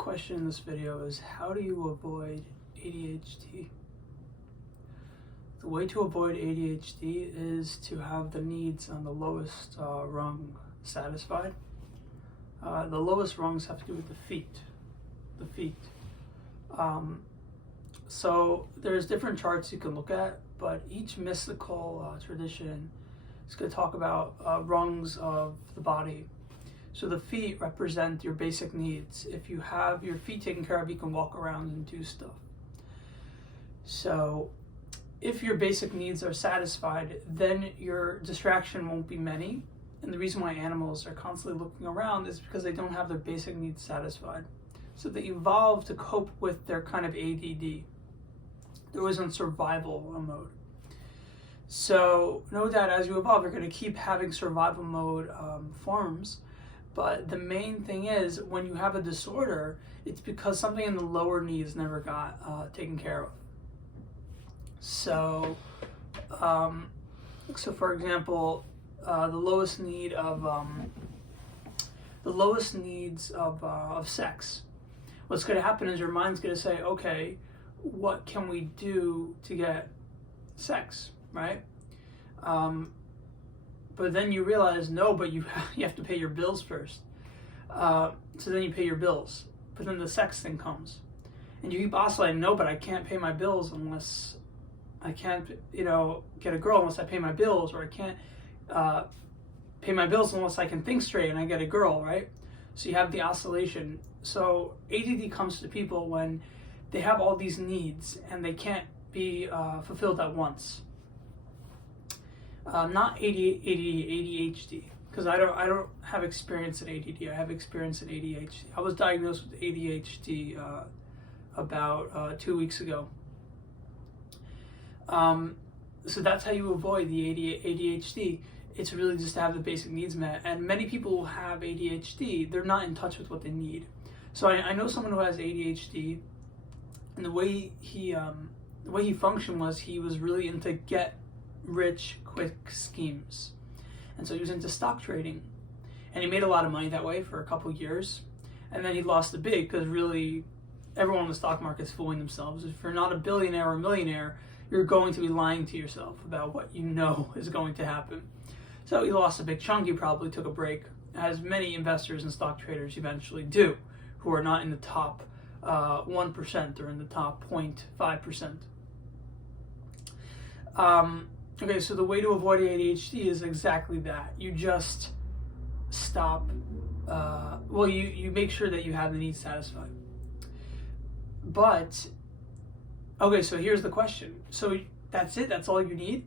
question in this video is, how do you avoid ADHD? The way to avoid ADHD is to have the needs on the lowest rung satisfied. The lowest rungs have to do with the feet. So there's different charts you can look at, but each mystical tradition is going to talk about rungs of the body. So the feet represent your basic needs. If you have your feet taken care of, you can walk around and do stuff. So if your basic needs are satisfied, then your distraction won't be many. And the reason why animals are constantly looking around is because they don't have their basic needs satisfied. So they evolved to cope with their kind of ADD. They're always in survival mode. So know that as you evolve, you're going to keep having survival mode forms. But the main thing is, when you have a disorder, it's because something in the lower needs never got taken care of. So, for example, the lowest needs of sex. What's going to happen is your mind's going to say, okay, what can we do to get sex, right? But then you realize, no, but you have to pay your bills first. So then you pay your bills, but then the sex thing comes, and you keep oscillating. No, but I can't pay my bills unless I can't, get a girl unless I pay my bills, or I can't pay my bills unless I can think straight and I get a girl, right? So you have the oscillation. So ADD comes to people when they have all these needs and they can't be fulfilled at once. Not ADHD, because I don't have experience in ADD. I have experience in ADHD. I was diagnosed with ADHD about 2 weeks ago. So that's how you avoid the ADHD. It's really just to have the basic needs met. And many people who have ADHD, they're not in touch with what they need. So I know someone who has ADHD, and the way he functioned was he was really into get rich quick schemes, and so he was into stock trading, and he made a lot of money that way for a couple years, and then he lost the big, because really everyone in the stock market is fooling themselves. If you're not a billionaire or a millionaire, you're going to be lying to yourself about what you know is going to happen. So he lost a big chunk. He probably took a break, as many investors and stock traders eventually do, who are not in the top 1% or in the top 0.5%. Okay, so the way to avoid ADHD is exactly that. You just stop, you make sure that you have the needs satisfied. But, okay, so here's the question. So that's it? That's all you need?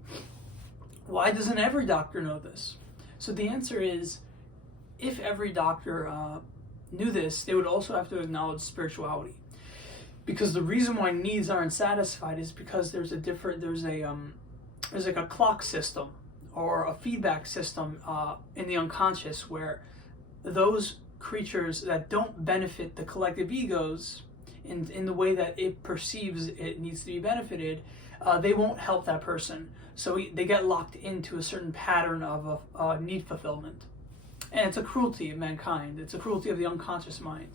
Why doesn't every doctor know this? So the answer is, if every doctor knew this, they would also have to acknowledge spirituality. Because the reason why needs aren't satisfied is because there's like a clock system or a feedback system in the unconscious, where those creatures that don't benefit the collective egos in the way that it perceives it needs to be benefited, they won't help that person. So they get locked into a certain pattern of need fulfillment. And it's a cruelty of mankind. It's a cruelty of the unconscious mind.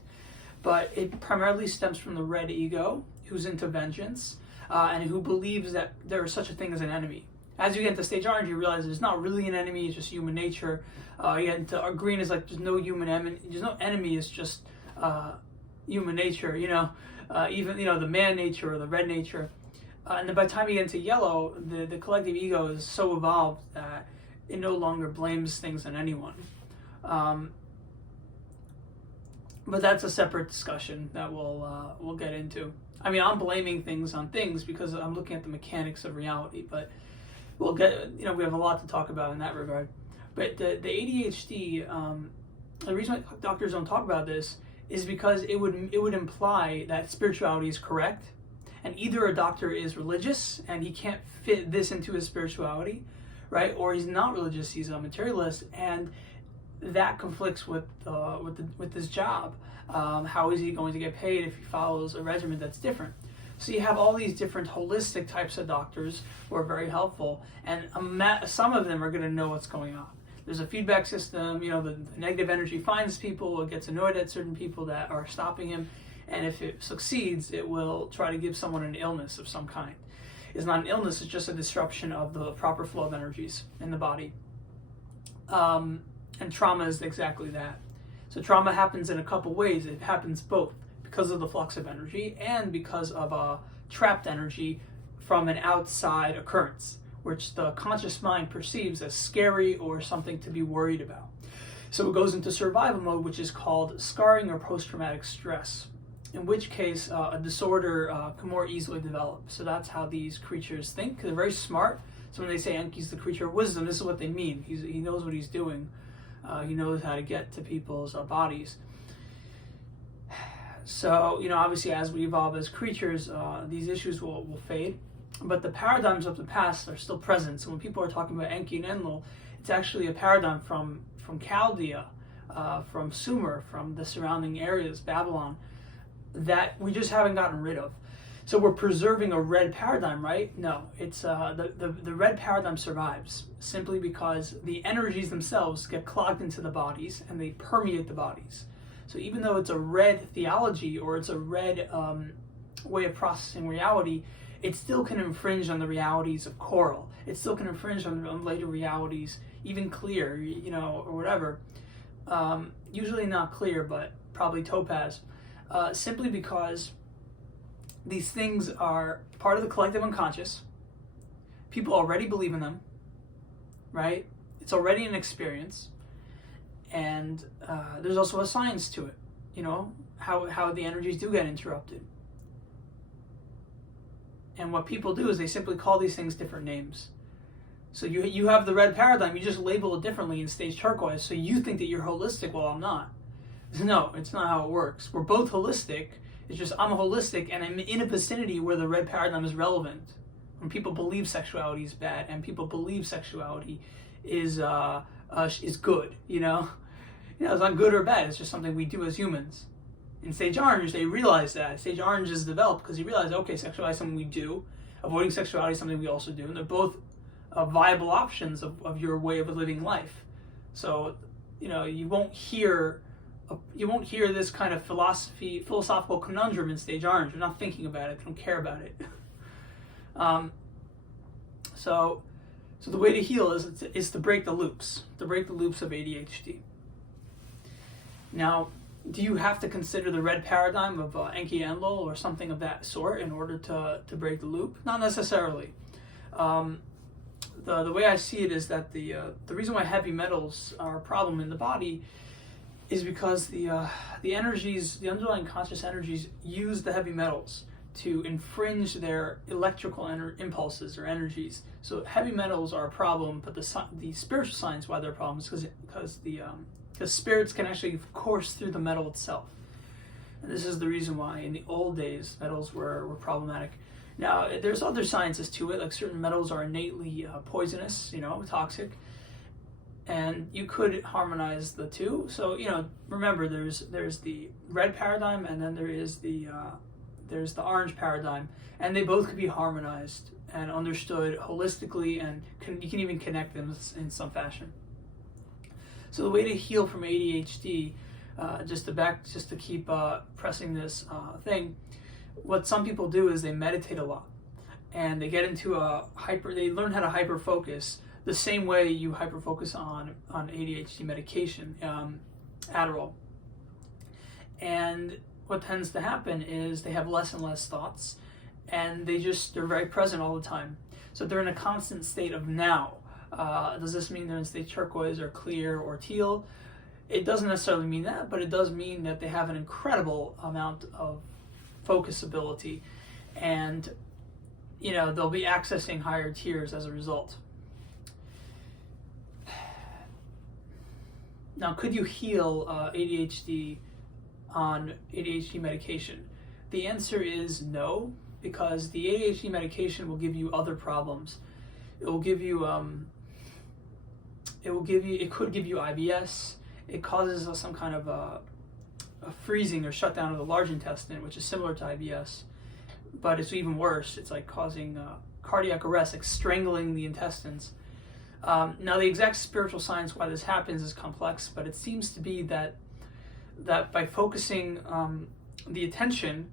But it primarily stems from the red ego, who's into vengeance, and who believes that there is such a thing as an enemy. As you get into stage orange, you realize there's not really an enemy, it's just human nature. You get into green, is like there's no human enemy, there's no enemy, it's just human nature, even the man nature or the red nature. And then by the time you get into yellow, the collective ego is so evolved that it no longer blames things on anyone. But that's a separate discussion that we'll get into. I mean, I'm blaming things on things because I'm looking at the mechanics of reality, but we'll get, we have a lot to talk about in that regard. But the ADHD, the reason why doctors don't talk about this is because it would imply that spirituality is correct, and either a doctor is religious and he can't fit this into his spirituality, right? Or he's not religious, he's a materialist, and that conflicts with his job. How is he going to get paid if he follows a regimen that's different? So you have all these different holistic types of doctors who are very helpful, and some of them are going to know what's going on. There's a feedback system, the negative energy finds people, it gets annoyed at certain people that are stopping him, And if it succeeds, it will try to give someone an illness of some kind. It's not an illness, it's just a disruption of the proper flow of energies in the body. And trauma is exactly that. So trauma happens in a couple ways. It happens both because of the flux of energy and because of a trapped energy from an outside occurrence, which the conscious mind perceives as scary or something to be worried about. So it goes into survival mode, which is called scarring or post-traumatic stress, in which case a disorder can more easily develop. So that's how these creatures think. They're very smart. So when they say Enki's the creature of wisdom, this is what they mean. He knows what he's doing. He knows how to get to people's bodies. So, obviously as we evolve as creatures, these issues will fade. But the paradigms of the past are still present. So when people are talking about Enki and Enlil, it's actually a paradigm from Chaldea, from Sumer, from the surrounding areas, Babylon, that we just haven't gotten rid of. So we're preserving a red paradigm, right? No, it's the red paradigm survives simply because the energies themselves get clogged into the bodies and they permeate the bodies. So even though it's a red theology or it's a red way of processing reality, it still can infringe on the realities of coral. It still can infringe on later realities, even clear, or whatever. Usually not clear, but probably topaz, simply because these things are part of the collective unconscious. People already believe in them, right? It's already an experience. And there's also a science to it, how the energies do get interrupted. And what people do is they simply call these things different names. So you have the red paradigm, you just label it differently in stage turquoise, so you think that you're holistic. Well, I'm not. No, it's not how it works. We're both holistic. It's just I'm holistic and I'm in a vicinity where the red paradigm is relevant. When people believe sexuality is bad and people believe sexuality is good, it's not good or bad. It's just something we do as humans. In Stage Orange, they realize that. Stage Orange is developed because you realize, okay, sexuality is something we do. Avoiding sexuality is something we also do. And they're both viable options of your way of living life. So, you won't hear this kind of philosophical conundrum in Stage Orange. You're not thinking about it. You don't care about it. So the way to heal is to break the loops. To break the loops of ADHD. Now, do you have to consider the red paradigm of Enki and Enlil or something of that sort in order to break the loop? Not necessarily. The way I see it is that the reason why heavy metals are a problem in the body is because the energies, the underlying conscious energies, use the heavy metals to infringe their electrical impulses or energies. So heavy metals are a problem, but the spiritual science why they're problems because spirits can actually course through the metal itself. And this is the reason why in the old days metals were problematic. Now there's other sciences to it, like certain metals are innately poisonous, toxic. And you could harmonize the two. So, remember there's the red paradigm and then there's the orange paradigm. And they both could be harmonized and understood holistically, and you can even connect them in some fashion. So the way to heal from ADHD, just to keep pressing this thing, what some people do is they meditate a lot. And they get into they learn how to hyper focus the same way you hyperfocus on ADHD medication, Adderall. And what tends to happen is they have less and less thoughts, and they're very present all the time. So they're in a constant state of now. Does this mean they're in state turquoise or clear or teal? It doesn't necessarily mean that, but it does mean that they have an incredible amount of focus ability, and they'll be accessing higher tiers as a result. Now, could you heal ADHD on ADHD medication? The answer is no, because the ADHD medication will give you other problems. It could give you IBS. It causes some kind of a freezing or shutdown of the large intestine, which is similar to IBS, but it's even worse. It's like causing cardiac arrest, like strangling the intestines. Now, the exact spiritual science why this happens is complex, but it seems to be that by focusing the attention,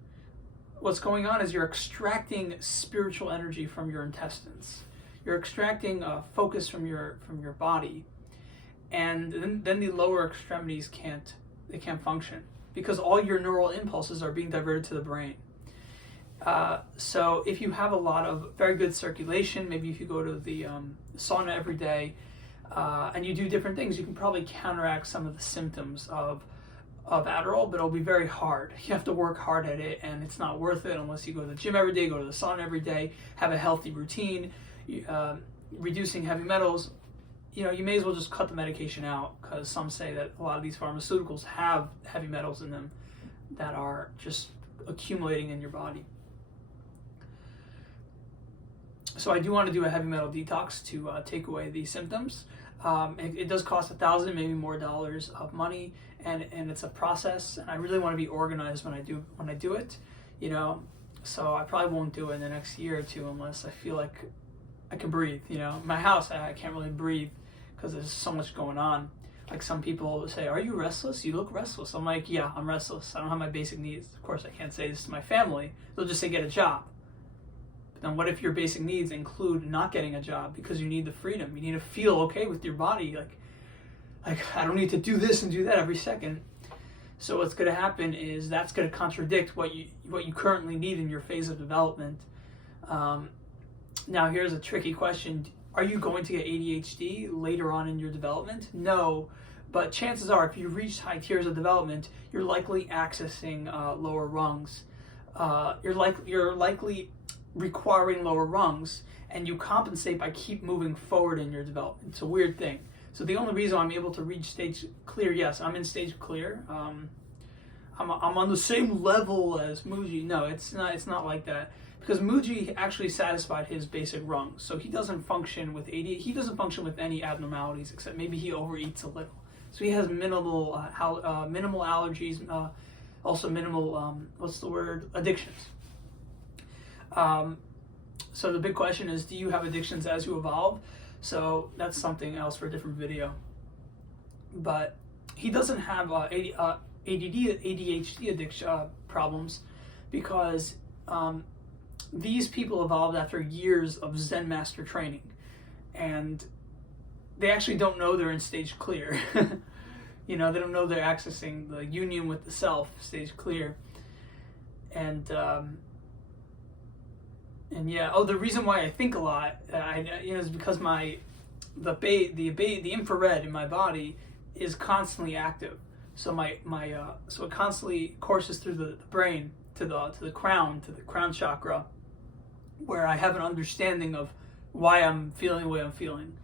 what's going on is you're extracting spiritual energy from your intestines. You're extracting focus from your body, and then the lower extremities can't function because all your neural impulses are being diverted to the brain. So if you have a lot of very good circulation, maybe if you go to the sauna every day, and you do different things, you can probably counteract some of the symptoms of Adderall, but it'll be very hard. You have to work hard at it, and it's not worth it unless you go to the gym every day, go to the sauna every day, have a healthy routine, reducing heavy metals. You may as well just cut the medication out, because some say that a lot of these pharmaceuticals have heavy metals in them that are just accumulating in your body. So I do want to do a heavy metal detox to take away these symptoms. It does cost $1,000, maybe more dollars of money, and it's a process. And I really want to be organized when I do it, So I probably won't do it in the next year or two unless I feel like I can breathe. My house, I can't really breathe because there's so much going on. Like some people say, "Are you restless? You look restless." I'm like, "Yeah, I'm restless. I don't have my basic needs." Of course, I can't say this to my family. They'll just say, "Get a job." Then what if your basic needs include not getting a job because you need the freedom? You need to feel okay with your body. Like I don't need to do this and do that every second. So what's going to happen is that's going to contradict what you currently need in your phase of development. Now here's a tricky question. Are you going to get ADHD later on in your development? No, but chances are if you reach high tiers of development, you're likely accessing lower rungs. You're likely requiring lower rungs, and you compensate by keep moving forward in your development. It's a weird thing. So the only reason I'm able to reach stage clear, yes, I'm in stage clear. I'm on the same level as Muji. No, it's not like that, because Muji actually satisfied his basic rungs, so he doesn't function with ADHD. He doesn't function with any abnormalities except maybe he overeats a little. So he has minimal allergies, also minimal addictions. So the big question is, do you have addictions as you evolve? So that's something else for a different video. But he doesn't have ADHD addiction problems because these people evolved after years of Zen master training, and they actually don't know they're in stage clear. They don't know they're accessing the union with the self, stage clear, and yeah. Oh, the reason why I think a lot, is because the infrared in my body is constantly active. So so it constantly courses through the brain to the crown chakra, where I have an understanding of why I'm feeling the way I'm feeling.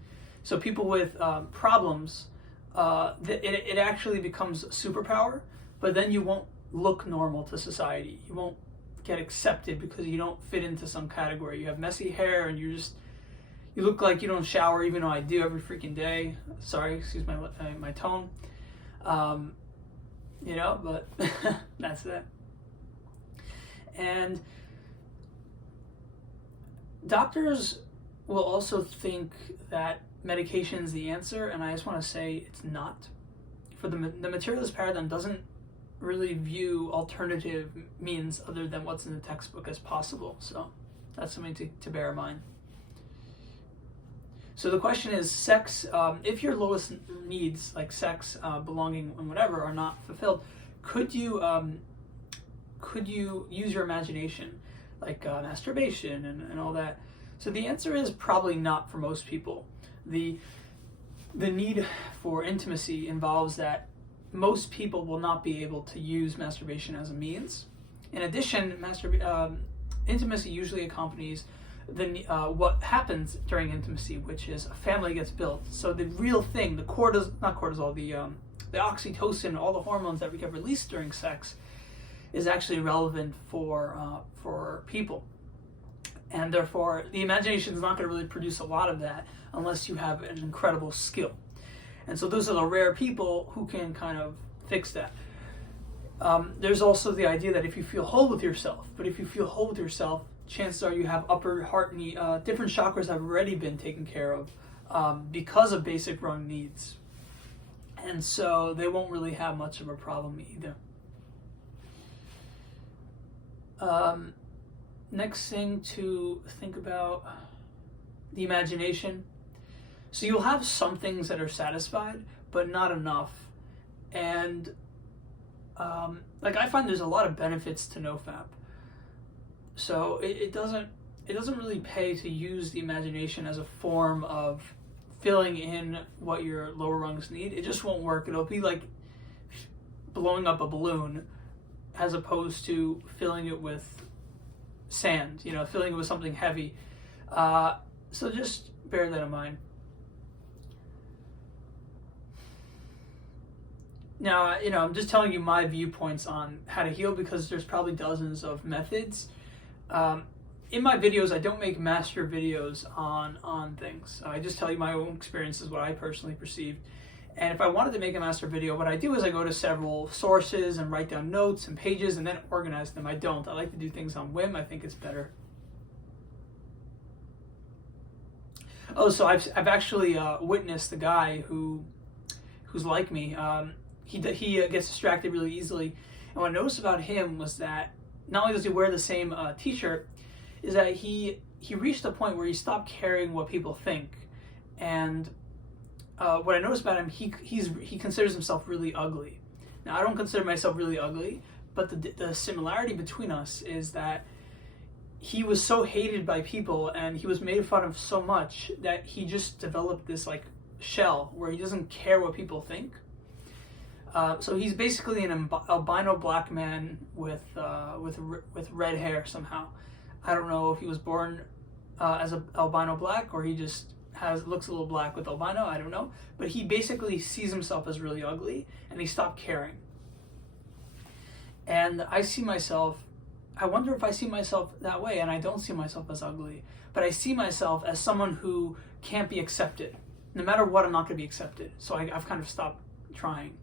So people with problems, it actually becomes a superpower, but then you won't look normal to society. You won't get accepted because you don't fit into some category. You have messy hair and you look like you don't shower, even though I do every freaking day. Sorry, excuse my tone. But that's that. And doctors will also think that medication is the answer, and I just want to say it's not. For the materialist paradigm doesn't really view alternative means other than what's in the textbook as possible. So that's something to bear in mind. So the question is, sex, if your lowest needs like sex, belonging, and whatever are not fulfilled, could you use your imagination, like masturbation and all that? So the answer is probably not for most people. The need for intimacy involves that most people will not be able to use masturbation as a means. In addition, intimacy usually accompanies what happens during intimacy, which is a family gets built. So the real thing, the oxytocin, all the hormones that we get released during sex, is actually relevant for people. And therefore, the imagination is not going to really produce a lot of that unless you have an incredible skill. And so those are the rare people who can kind of fix that. There's also the idea that if you feel whole with yourself, chances are you have upper heart need, different chakras have already been taken care of because of basic rung needs. And so they won't really have much of a problem either. Next thing to think about, the imagination. So you'll have some things that are satisfied, but not enough. And like I find there's a lot of benefits to nofap. So it doesn't really pay to use the imagination as a form of filling in what your lower rungs need. It just won't work. It'll be like blowing up a balloon as opposed to filling it with sand, filling it with something heavy. So just bear that in mind. Now, I'm just telling you my viewpoints on how to heal because there's probably dozens of methods. In my videos, I don't make master videos on things. I just tell you my own experiences, what I personally perceive. And if I wanted to make a master video, what I do is I go to several sources and write down notes and pages and then organize them. I don't. I like to do things on whim. I think it's better. Oh, so I've actually witnessed a guy who's like me. He gets distracted really easily. And what I noticed about him was that not only does he wear the same t-shirt, is that he reached a point where he stopped caring what people think. And what I noticed about him, he considers himself really ugly. Now, I don't consider myself really ugly, but the similarity between us is that he was so hated by people and he was made fun of so much that he just developed this like shell where he doesn't care what people think. So he's basically an albino black man with red hair somehow. I don't know if he was born as an albino black or he just looks a little black with albino. I don't know, but he basically sees himself as really ugly and he stopped caring. And I wonder if I see myself that way, and I don't see myself as ugly, but I see myself as someone who can't be accepted. No matter what, I'm not going to be accepted. So I've kind of stopped trying.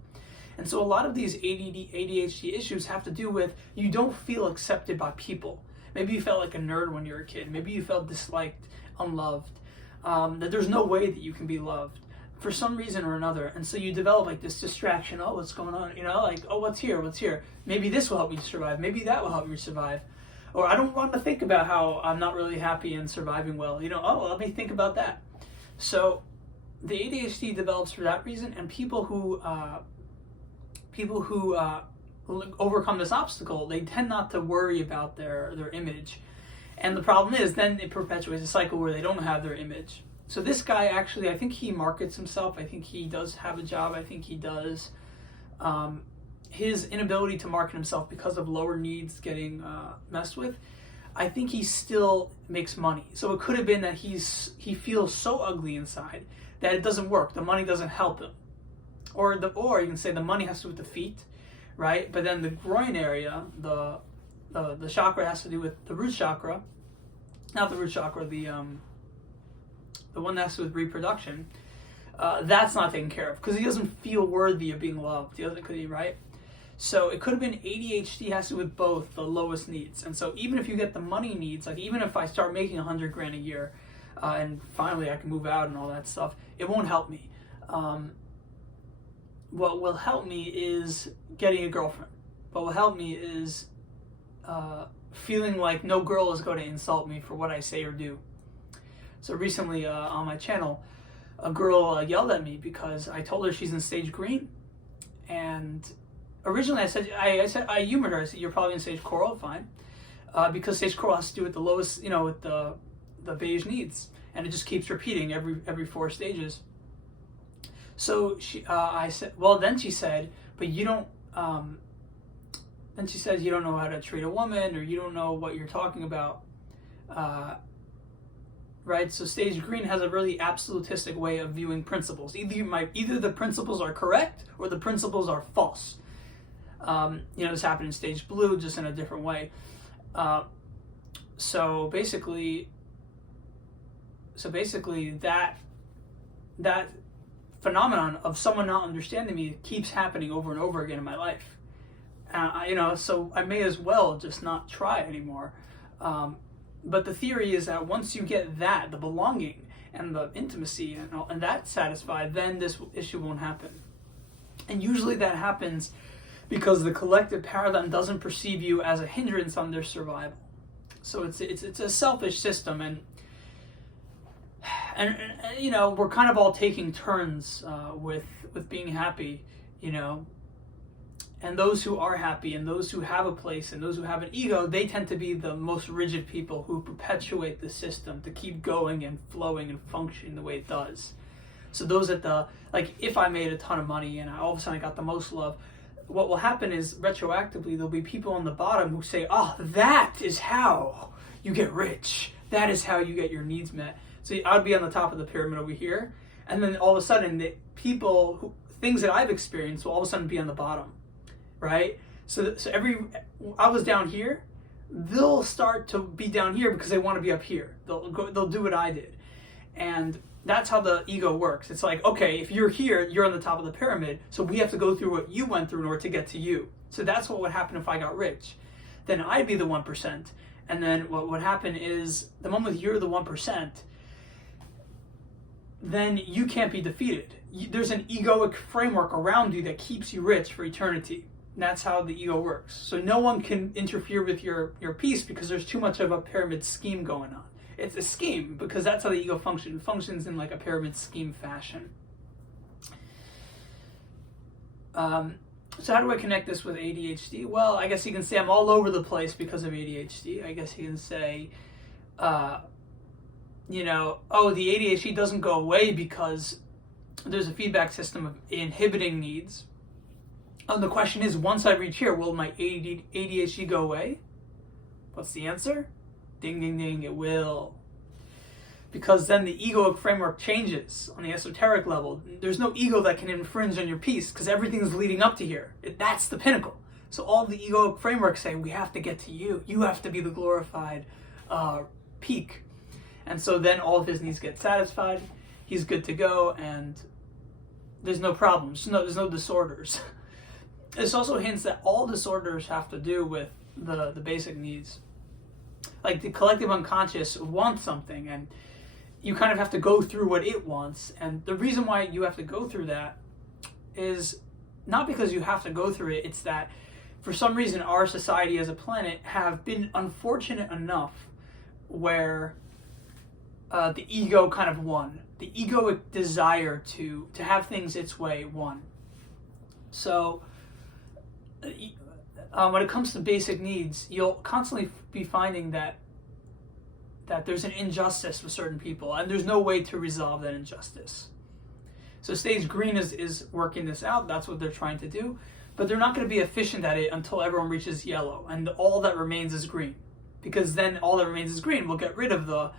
And so a lot of these ADHD issues have to do with you don't feel accepted by people. Maybe you felt like a nerd when you were a kid. Maybe you felt disliked, unloved, that there's no way that you can be loved for some reason or another. And so you develop like this distraction. Oh, what's going on? Like, oh, what's here? Maybe this will help me survive. Maybe that will help me survive. Or I don't want to think about how I'm not really happy and surviving well. Oh, let me think about that. So the ADHD develops for that reason, and people who overcome this obstacle, they tend not to worry about their image. And the problem is then it perpetuates a cycle where they don't have their image. So this guy actually, I think he markets himself. I think he does have a job. I think he does. His inability to market himself because of lower needs getting messed with, I think he still makes money. So it could have been that he feels so ugly inside that it doesn't work. The money doesn't help him. Or you can say the money has to do with the feet, right? But then the groin area, the chakra has to do with the root chakra, not the root chakra, the one that has to do with reproduction. That's not taken care of because he doesn't feel worthy of being loved. He doesn't, right? So it could have been ADHD has to do with both the lowest needs. And so even if you get the money needs, like even if I start making $100,000 a year, and finally I can move out and all that stuff, it won't help me. What will help me is getting a girlfriend. What will help me is feeling like no girl is going to insult me for what I say or do. So recently on my channel, a girl yelled at me because I told her she's in stage green. And originally I humored her. I said, you're probably in stage coral, fine. Because stage coral has to do with the lowest, with the beige needs. And it just keeps repeating every 4 stages. So I said, well, then she said, but you don't, then she says you don't know how to treat a woman, or you don't know what you're talking about, right? So stage green has a really absolutistic way of viewing principles. Either the principles are correct or the principles are false. This happened in stage blue, just in a different way. So basically that phenomenon of someone not understanding me keeps happening over and over again in my life. So I may as well just not try anymore. But the theory is that once you get the belonging and the intimacy and that's satisfied, then this issue won't happen. And usually that happens because the collective paradigm doesn't perceive you as a hindrance on their survival. So it's a selfish system, and you know, we're kind of all taking turns with being happy, you know. And those who are happy and those who have a place and those who have an ego, they tend to be the most rigid people who perpetuate the system to keep going and flowing and functioning the way it does. So those at the, like, if I made a ton of money and all of a sudden I got the most love, what will happen is retroactively there'll be people on the bottom who say, oh, that is how you get rich. That is how you get your needs met. So I'd be on the top of the pyramid over here, and then all of a sudden the people things that I've experienced will all of a sudden be on the bottom. Right? So I was down here, they'll start to be down here because they want to be up here. They'll do what I did. And that's how the ego works. It's like, okay, if you're here, you're on the top of the pyramid, so we have to go through what you went through in order to get to you. So that's what would happen if I got rich. Then I'd be the 1%. And then what would happen is the moment you're the 1%, then you can't be defeated. There's an egoic framework around you that keeps you rich for eternity. That's how the ego works. So no one can interfere with your peace because there's too much of a pyramid scheme going on. It's a scheme because that's how the ego functions. It functions in like a pyramid scheme fashion. So how do I connect this with ADHD? Well, I guess you can say I'm all over the place because of ADHD. I guess you can say, you know, oh, the ADHD doesn't go away because there's a feedback system of inhibiting needs. And the question is, once I reach here, will my ADHD go away? What's the answer? Ding, ding, ding, it will. Because then the egoic framework changes on the esoteric level. There's no ego that can infringe on your peace because everything's leading up to here. That's the pinnacle. So all the egoic frameworks say, we have to get to you. You have to be the glorified peak. And so then all of his needs get satisfied. He's good to go, and there's no problems. There's no disorders. This also hints that all disorders have to do with the basic needs. Like the collective unconscious wants something, and you kind of have to go through what it wants. And the reason why you have to go through that is not because you have to go through it. It's that for some reason our society as a planet have been unfortunate enough where the ego kind of won. The egoic desire to have things its way won. So when it comes to basic needs, you'll constantly be finding that there's an injustice with certain people, and there's no way to resolve that injustice. So stage green is working this out. That's what they're trying to do, but they're not going to be efficient at it until everyone reaches yellow, and all that remains is green, because then all that remains is green. We'll get rid of the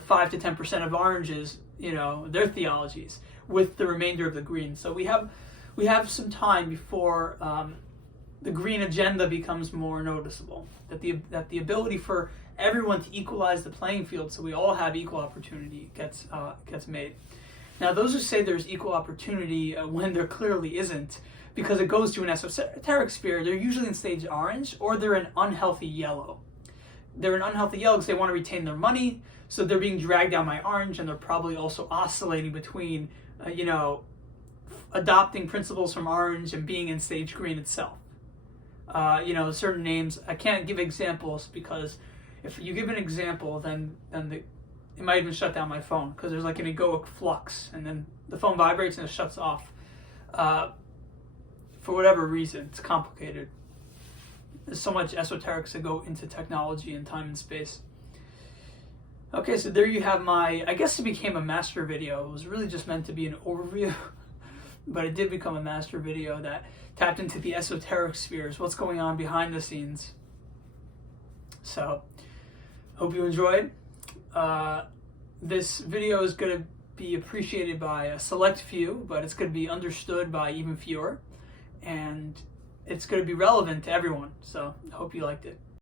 5 to 10% of oranges, you know, their theologies, with the remainder of the green. So we have some time before the green agenda becomes more noticeable. That the ability for everyone to equalize the playing field, so we all have equal opportunity, gets made. Now, those who say there's equal opportunity when there clearly isn't, because it goes to an esoteric sphere, they're usually in stage orange, or they're in unhealthy yellow. They're in unhealthy yellow because they want to retain their money, so they're being dragged down by orange, and they're probably also oscillating between, adopting principles from orange and being in stage green itself. Certain names, I can't give examples because if you give an example, then it might even shut down my phone because there's like an egoic flux, and then the phone vibrates and it shuts off. For whatever reason, it's complicated. There's so much esoterics that go into technology and time and space. Okay, so there you have I guess it became a master video. It was really just meant to be an overview, but it did become a master video that tapped into the esoteric spheres, what's going on behind the scenes. So, hope you enjoyed. This video is going to be appreciated by a select few, but it's going to be understood by even fewer, and it's going to be relevant to everyone. So, I hope you liked it.